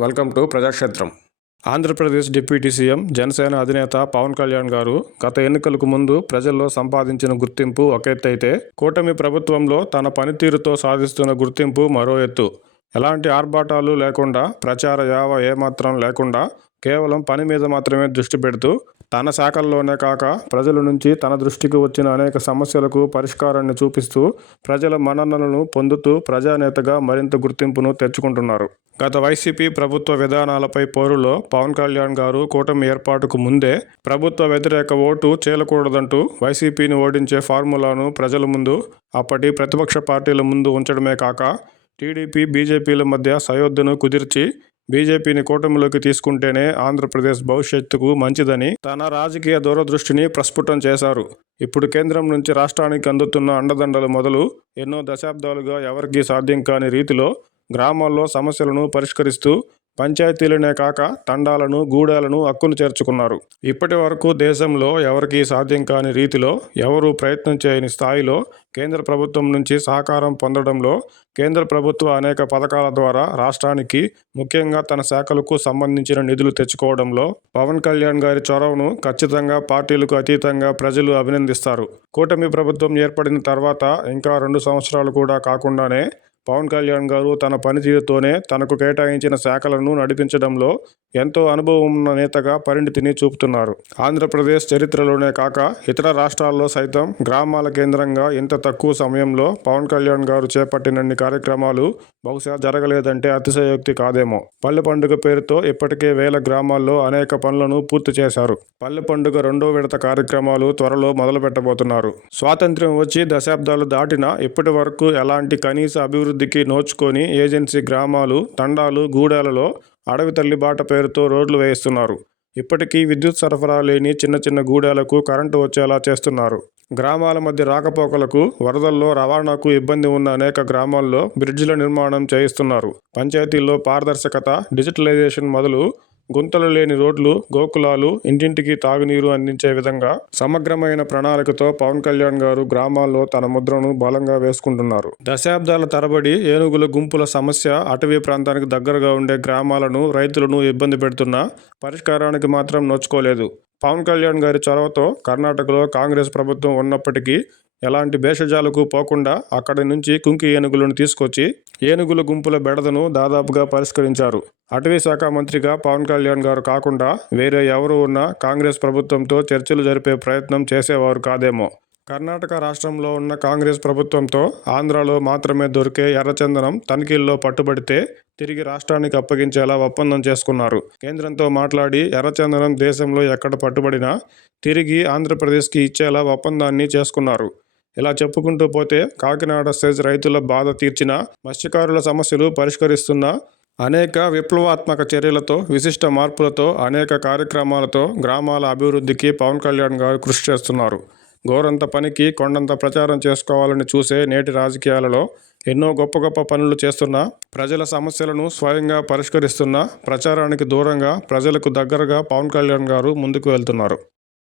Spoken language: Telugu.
Welcome to ప్రజాక్షేత్రం. Andhra Pradesh deputy CM Janasena అధినేత పవన్ కళ్యాణ్ గారు గత ఎన్నికలకు ముందు ప్రజల్లో సంపాదించిన గుర్తింపు ఒక ఎత్తు అయితే కూటమి ప్రభుత్వంలో తన పనితీరుతో సాధిస్తున్న గుర్తింపు మరో ఎత్తు. ఎలాంటి ఆర్భాటాలు లేకుండా ప్రచార యావ ఏమాత్రం లేకుండా కేవలం పని మీద మాత్రమే దృష్టి పెడుతూ తన శాఖల్లోనే కాక ప్రజల నుంచి తన దృష్టికి వచ్చిన అనేక సమస్యలకు పరిష్కారాన్ని చూపిస్తూ ప్రజల మన్ననలను పొందుతూ ప్రజానేతగా మరింత గుర్తింపును తెచ్చుకుంటున్నారు. గత వైసీపీ ప్రభుత్వ విధానాలపై పోరులో పవన్ కళ్యాణ్ గారు కూటమి ఏర్పాటుకు ముందే ప్రభుత్వ వ్యతిరేక ఓటు చేయకూడదంటూ వైసీపీని ఓడించే ఫార్ములాను ప్రజల ముందు అప్పటి ప్రతిపక్ష పార్టీల ముందు ఉంచడమే కాక టీడీపీ బీజేపీల మధ్య సయోధ్యను కుదిర్చి బీజేపీని కూటమిలోకి తీసుకుంటేనే ఆంధ్రప్రదేశ్ భవిష్యత్తుకు మంచిదని తన రాజకీయ దూరదృష్టిని ప్రస్ఫుటం చేశారు. ఇప్పుడు కేంద్రం నుంచి రాష్ట్రానికి అందుతున్న అండదండలు మొదలు ఎన్నో దశాబ్దాలుగా ఎవరికీ సాధ్యం కాని రీతిలో గ్రామాల్లో సమస్యలను పరిష్కరిస్తూ పంచాయతీలనే కాక తండాలను గూడాలను హక్కును చేర్చుకున్నారు. ఇప్పటి వరకు దేశంలో ఎవరికీ సాధ్యం కాని రీతిలో ఎవరూ ప్రయత్నం చేయని స్థాయిలో కేంద్ర ప్రభుత్వం నుంచి సహకారం పొందడంలో కేంద్ర ప్రభుత్వ అనేక పథకాల ద్వారా రాష్ట్రానికి ముఖ్యంగా తన శాఖలకు సంబంధించిన నిధులు తెచ్చుకోవడంలో పవన్ కళ్యాణ్ గారి చొరవను ఖచ్చితంగా పార్టీలకు అతీతంగా ప్రజలు అభినందిస్తారు. కూటమి ప్రభుత్వం ఏర్పడిన తర్వాత ఇంకా రెండు సంవత్సరాలు కూడా కాకుండానే పవన్ కళ్యాణ్ గారు తన పనితీరుతోనే తనకు కేటాయించిన శాఖలను నడిపించడంలో ఎంతో అనుభవం ఉన్న నేతగా పరిణితిని చూపుతున్నారు. ఆంధ్రప్రదేశ్ చరిత్రలోనే కాక ఇతర రాష్ట్రాల్లో సైతం గ్రామాల కేంద్రంగా ఇంత తక్కువ సమయంలో పవన్ కళ్యాణ్ గారు చేపట్టినన్ని కార్యక్రమాలు బహుశా జరగలేదంటే అతిశయోక్తి కాదేమో. పల్లె పండుగ పేరుతో ఇప్పటికే వేల గ్రామాల్లో అనేక పనులను పూర్తి చేశారు. పల్లె పండుగ రెండో విడత కార్యక్రమాలు త్వరలో మొదలు పెట్టబోతున్నారు స్వాతంత్ర్యం వచ్చి దశాబ్దాలు దాటినా ఇప్పటి వరకు ఎలాంటి కనీస అభివృద్ధి అభివృద్ధికి నోచుకొని ఏజెన్సీ గ్రామాలు తండాలు గూడాలలో అడవి తల్లి బాట పేరుతో రోడ్లు వేయిస్తున్నారు. ఇప్పటికీ విద్యుత్ సరఫరా లేని చిన్న చిన్న గూడాలకు కరెంటు వచ్చేలా చేస్తున్నారు. గ్రామాల మధ్య రాకపోకలకు వరదల్లో రవాణాకు ఇబ్బంది ఉన్న అనేక గ్రామాల్లో బ్రిడ్జిల నిర్మాణం చేయిస్తున్నారు. పంచాయతీల్లో పారదర్శకత డిజిటలైజేషన్ మొదలు గుంతలు లేని రోడ్లు గోకులాలు ఇంటింటికి తాగునీరు అందించే విధంగా సమగ్రమైన ప్రణాళికతో పవన్ కళ్యాణ్ గారు గ్రామాల్లో తన ముద్రను బలంగా వేసుకుంటున్నారు. దశాబ్దాల తరబడి ఏనుగుల గుంపుల సమస్య అటవీ ప్రాంతానికి దగ్గరగా ఉండే గ్రామాలను రైతులను ఇబ్బంది పెడుతున్నా పరిష్కారానికి మాత్రం నోచుకోలేదు. పవన్ కళ్యాణ్ గారి చొరవతో కర్ణాటకలో కాంగ్రెస్ ప్రభుత్వం ఉన్నప్పటికీ ఎలాంటి భేషజాలకు పోకుండా అక్కడి నుంచి కుంకి ఏనుగులను తీసుకొచ్చి ఏనుగుల గుంపుల బెడదను దాదాపుగా పరిష్కరించారు. అటవీ శాఖ మంత్రిగా పవన్ కళ్యాణ్ గారు కాకుండా వేరే ఎవరు ఉన్నా కాంగ్రెస్ ప్రభుత్వంతో చర్చలు జరిపే ప్రయత్నం చేసేవారు కాదేమో. కర్ణాటక రాష్ట్రంలో ఉన్న కాంగ్రెస్ ప్రభుత్వంతో ఆంధ్రాలో మాత్రమే దొరికే ఎర్రచందనం తనిఖీల్లో పట్టుబడితే తిరిగి రాష్ట్రానికి అప్పగించేలా ఒప్పందం చేసుకున్నారు. కేంద్రంతో మాట్లాడి ఎర్రచందనం దేశంలో ఎక్కడ పట్టుబడినా తిరిగి ఆంధ్రప్రదేశ్కి ఇచ్చేలా ఒప్పందాన్ని చేసుకున్నారు. ఇలా చెప్పుకుంటూ పోతే కాకినాడ సెజ్ రైతుల బాధ తీర్చిన మత్స్యకారుల సమస్యలు పరిష్కరిస్తున్న అనేక విప్లవాత్మక చర్యలతో విశిష్ట మార్పులతో అనేక కార్యక్రమాలతో గ్రామాల అభివృద్ధికి పవన్ కళ్యాణ్ గారు కృషి చేస్తున్నారు. గోరంత పనికి కొండంత ప్రచారం చేసుకోవాలని చూసే నేటి రాజకీయాలలో ఎన్నో గొప్ప గొప్ప పనులు చేస్తున్న ప్రజల సమస్యలను స్వయంగా పరిష్కరిస్తున్న ప్రచారానికి దూరంగా ప్రజలకు దగ్గరగా పవన్ కళ్యాణ్ గారు ముందుకు వెళ్తున్నారు.